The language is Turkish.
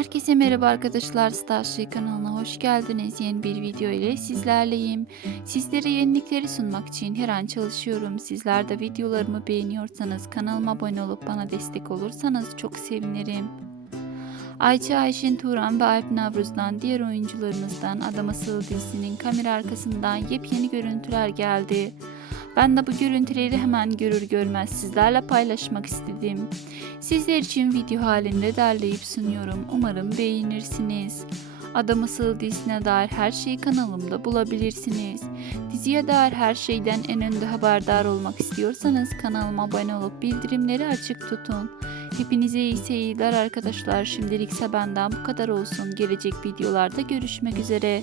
Herkese merhaba arkadaşlar Starship kanalına hoş geldiniz. Yeni bir video ile sizlerleyim. Sizlere yenilikleri sunmak için her an çalışıyorum. Sizler de videolarımı beğeniyorsanız kanalıma abone olup bana destek olursanız çok sevinirim. Ayça Ayşin Turan ve Alp Navruz'dan diğer oyuncularımızdan Adam Asıl dizisinin kamera arkasından yepyeni görüntüler geldi. Ben de bu görüntüleri hemen görür görmez sizlerle paylaşmak istedim. Sizler için video halinde derleyip sunuyorum. Umarım beğenirsiniz. Adam Asıl dizisine dair her şeyi kanalımda bulabilirsiniz. Diziye dair her şeyden en önde haberdar olmak istiyorsanız kanalıma abone olup bildirimleri açık tutun. Hepinize iyi seyirler arkadaşlar. Şimdilikse benden bu kadar olsun. Gelecek videolarda görüşmek üzere.